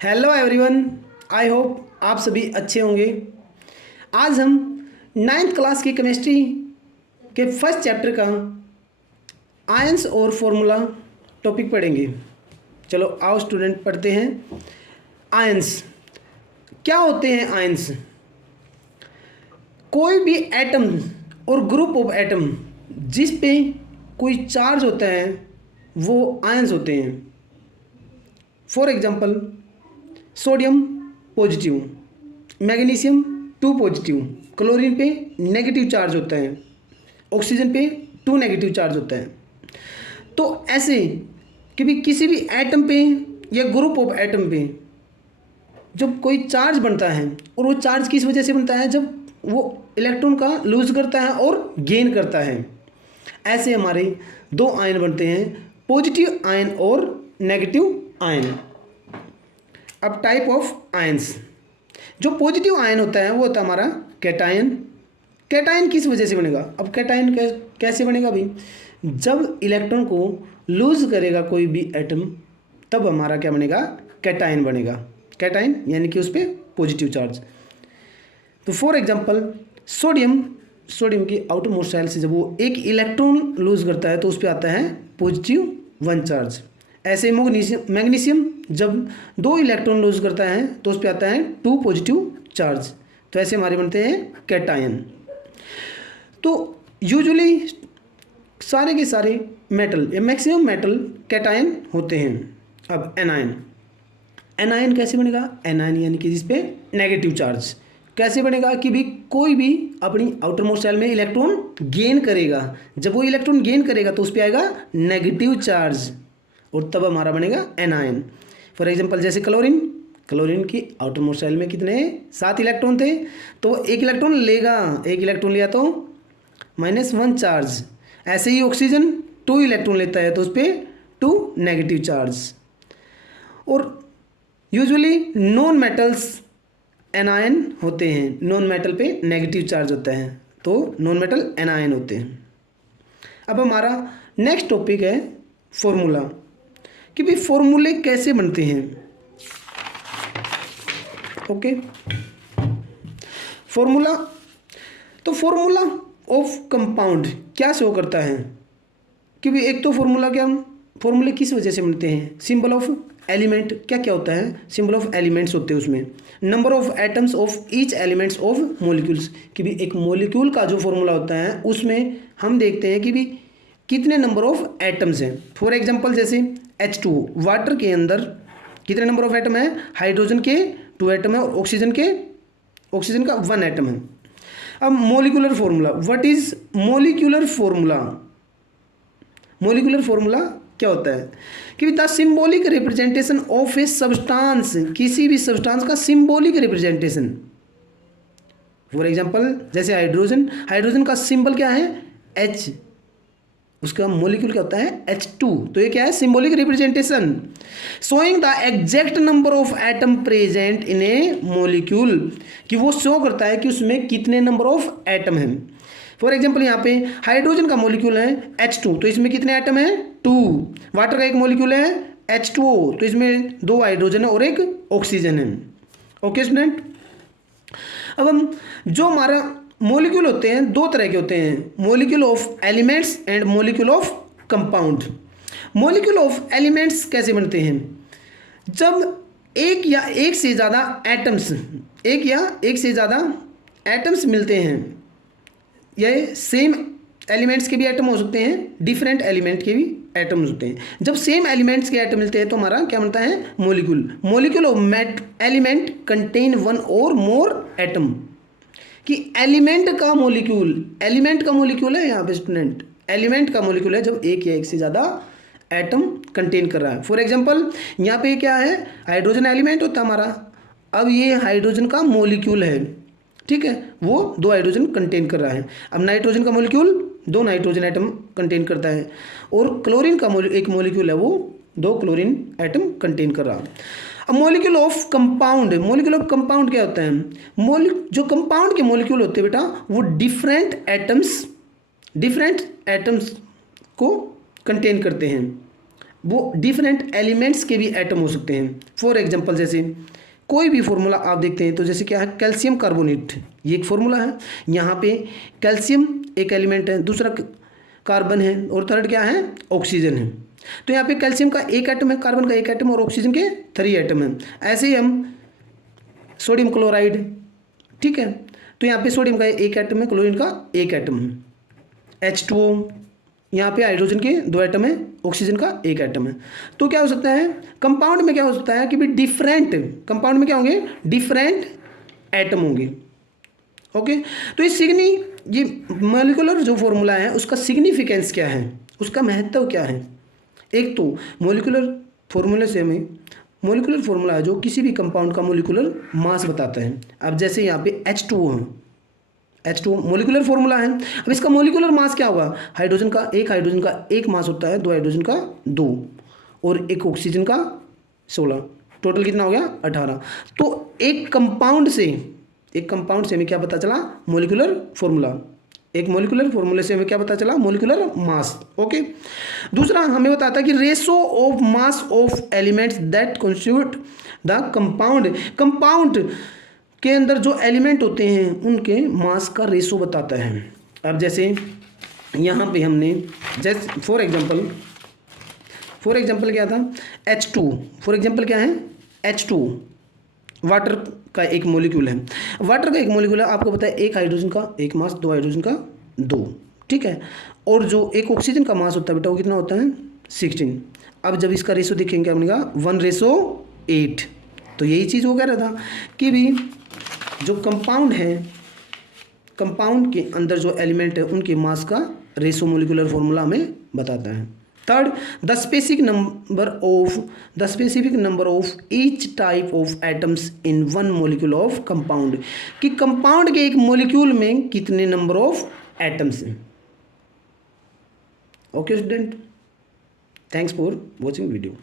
Hello everyone, I hope आप सभी अच्छे होंगे। आज हम 9th क्लास की केमिस्ट्री के फर्स्ट चैप्टर का आयंस और फॉर्मूला टॉपिक पढ़ेंगे। चलो आओ स्टूडेंट पढ़ते हैं। आयंस क्या होते हैं? आयंस कोई भी एटम और ग्रुप ऑफ एटम जिस पे कोई चार्ज होता है वो आयंस होते हैं। For example sodium positive, magnesium 2 positive, chlorine पे नेगेटिव चार्ज होता है, ऑक्सीजन पे 2 नेगेटिव चार्ज होता है। तो ऐसे कि भी किसी भी एटम पे या ग्रुप ऑफ एटम पे जब कोई चार्ज बनता है और वो चार्ज किस वजह से बनता है? जब वो इलेक्ट्रॉन का लूज करता है और गेन करता है। ऐसे हमारे 2 आयन बनते हैं, पॉजिटिव आयन और नेगेटिव आयन। अब टाइप ऑफ आयंस, जो पॉजिटिव आयन होता है वो होता है हमारा कैटायन। कैटायन किस वजह से बनेगा? अब कैटायन कैसे बनेगा भाई? जब इलेक्ट्रॉन को लूज करेगा कोई भी एटम तब हमारा क्या बनेगा? कैटायन बनेगा। कैटायन यानी कि उस पर पॉजिटिव चार्ज। तो फॉर एग्जांपल सोडियम की आउटर मोस्ट शेल से जब वो एक इलेक्ट्रॉन लूज करता है तो उस पर आता है पॉजिटिव 1 चार्ज। ऐसे मैग्नीशियम जब 2 इलेक्ट्रॉन लूज करता है तो उस पर आता है 2 पॉजिटिव चार्ज। तो ऐसे हमारे बनते हैं कैटायन। तो यूजुअली सारे के सारे मेटल या मैक्सिमम मेटल कैटायन होते हैं। अब एनायन कैसे बनेगा? एनायन यानी कि जिस पे नेगेटिव चार्ज। कैसे बनेगा? कि भी कोई भी अपनी आउटर मोस्ट शेल में इलेक्ट्रॉन गेन करेगा, जब वो इलेक्ट्रॉन गेन करेगा तो उस पर आएगा नेगेटिव चार्ज और तब हमारा बनेगा एनायन। फॉर एग्जांपल जैसे क्लोरीन की आउटर मोस्ट शेल में कितने 7 इलेक्ट्रॉन थे, तो एक इलेक्ट्रॉन लेगा, एक इलेक्ट्रॉन लिया तो -1 चार्ज। ऐसे ही ऑक्सीजन 2 इलेक्ट्रॉन लेता है तो उस पर 2 नेगेटिव चार्ज। और यूजुअली नॉन मेटल्स एनायन होते हैं, नॉन मेटल पे नेगेटिव चार्ज होता है तो नॉन मेटल एनायन होते हैं। अब हमारा नेक्स्ट टॉपिक है फॉर्मूला, कि भाई फॉर्मूले कैसे बनते हैं। ओके, फॉर्मूला ऑफ कंपाउंड क्या शो करता है? कि भाई एक तो फॉर्मूले किस वजह से बनते हैं? सिंबल ऑफ एलिमेंट क्या क्या होता है? सिंबल ऑफ एलिमेंट्स होते हैं उसमें। Number of atoms of each elements of molecules, कि भाई एक मॉलिक्यूल का जो फॉर्मूला होता है उसमें हम देखते हैं कि भाई कितने नंबर ऑफ एटम्स हैं। फॉर एग्जांपल जैसे H2 वाटर के अंदर कितने नंबर ऑफ एटम है? हाइड्रोजन के 2 एटम है और ऑक्सीजन का 1 एटम है। अब molecular formula, what is molecular formula? Molecular formula क्या होता है? कि the symbolic representation of a substance, किसी भी सब्सटेंस का सिंबॉलिक रिप्रेजेंटेशन। फॉर एग्जांपल जैसे हाइड्रोजन का सिंबल क्या है? H, उसका मॉलिक्यूल क्या होता है? H2। तो ये क्या है? Symbolic representation showing the exact number of atom present in A molecule, कि वो शो करता है कि उसमें कितने नंबर ऑफ एटम हैं। फॉर एग्जांपल यहाँ पे हाइड्रोजन का मॉलिक्यूल है H2 तो इसमें कितने एटम हैं? 2। वाटर का एक मॉलिक्यूल है H2O तो इसमें 2 हाइड्रोजन है और 1 ऑक्सीजन है। ओके स्टूडेंट, अब हम जो हमारा मॉलिक्यूल होते हैं 2 तरह के होते हैं, molecule of elements and molecule of compound. Molecule of elements कैसे बनते हैं? जब एक या एक से ज़्यादा एटम्स मिलते हैं, ये सेम एलिमेंट्स के भी एटम हो सकते हैं, डिफरेंट एलिमेंट के भी एटम्स होते हैं। जब सेम एलिमेंट्स के एटम मिलते हैं तो हमारा क्या बनता है? मॉलिक्यूल ऑफ एलिमेंट कंटेन 1 और मोर एटम, कि एलिमेंट का मॉलिक्यूल है यहाँ पे स्टूडेंट, एलिमेंट का मॉलिक्यूल है जब एक या एक से ज़्यादा एटम कंटेन कर रहा है। फॉर एग्जांपल यहाँ पे क्या है? हाइड्रोजन एलिमेंट होता है हमारा। अब ये हाइड्रोजन का मॉलिक्यूल है, ठीक है, वो 2 हाइड्रोजन कंटेन कर रहा है। अब नाइट्रोजन का मॉलिक्यूल 2 नाइट्रोजन एटम कंटेन करता है और क्लोरीन का एक मॉलिक्यूल है वो 2 क्लोरीन एटम कंटेन कर रहा है। अब मॉलिक्यूल ऑफ कंपाउंड क्या होता है? जो कंपाउंड के मॉलिक्यूल होते हैं बेटा वो डिफरेंट एटम्स को कंटेन करते हैं। वो डिफरेंट एलिमेंट्स के भी एटम हो सकते हैं। फॉर एग्जांपल जैसे कोई भी फॉर्मूला आप देखते हैं तो जैसे क्या है, कैल्शियम कार्बोनेट, ये एक फॉर्मूला है। यहाँ पे कैल्शियम एक एलिमेंट है, दूसरा कार्बन है और थर्ड क्या है, ऑक्सीजन है। तो यहाँ पे कैल्शियम का एक एटम है, कार्बन का एक एटम और ऑक्सीजन के 3 एटम है। ऐसे ही हम सोडियम क्लोराइड, ठीक है, तो यहाँ पे सोडियम का एक एटम है, क्लोरीन का एक एटम है। H2O, यहाँ पे हाइड्रोजन के 2 एटम है, ऑक्सीजन का एक एटम है। तो क्या हो सकता है, कंपाउंड में क्या हो सकता है कि भाई डिफरेंट, कंपाउंड में क्या होंगे, डिफरेंट एटम होंगे। ओके, तो ये मॉलिक्यूलर जो फॉर्मूला है उसका सिग्निफिकेंस क्या है, उसका महत्व क्या है। एक तो मॉलिक्यूलर फॉर्मूले से हमें, मॉलिक्यूलर फॉर्मूला है जो किसी भी कंपाउंड का मॉलिक्यूलर मास बताता है। अब जैसे यहाँ पे H2O है, H2O मॉलिक्यूलर फॉर्मूला है। अब इसका मॉलिक्यूलर मास क्या होगा, हाइड्रोजन का एक मास होता है, 2 हाइड्रोजन का 2 और एक ऑक्सीजन का 16, टोटल कितना हो गया 18। तो एक कंपाउंड से हमें क्या पता चला, मॉलिक्यूलर फॉर्मूला। एक मॉलिक्यूलर फॉर्मूले से हमें क्या पता चला, मॉलिक्यूलर मास। ओके, दूसरा हमें बताता है कि ratio of mass of elements that constitute the compound के अंदर जो एलिमेंट होते हैं उनके मास का रेशो बताता है। अब जैसे यहाँ पे हमने जैसे फॉर एग्जांपल क्या था, H2, फॉर एग्जांपल क्या है, H2 वाटर का एक मॉलिक्यूल है। वाटर का एक मॉलिक्यूल है, आपको पता है एक हाइड्रोजन का एक मास, 2 हाइड्रोजन का 2, ठीक है। और जो एक ऑक्सीजन का मास होता है बेटा वो कितना होता है 16। अब जब इसका रेशो देखेंगे क्या बनेगा 1:8। तो यही चीज़ वो कह रहा था कि भी जो कंपाउंड है, कंपाउंड के अंदर जो एलिमेंट है उनके मास का रेशो मॉलिक्यूलर फॉर्मूला हमें बताता है। Third, the specific number of each type of atoms in one molecule of compound, कि कंपाउंड के एक मॉलिक्यूल में कितने नंबर ऑफ एटम्स हैं। Okay student, thanks for watching video.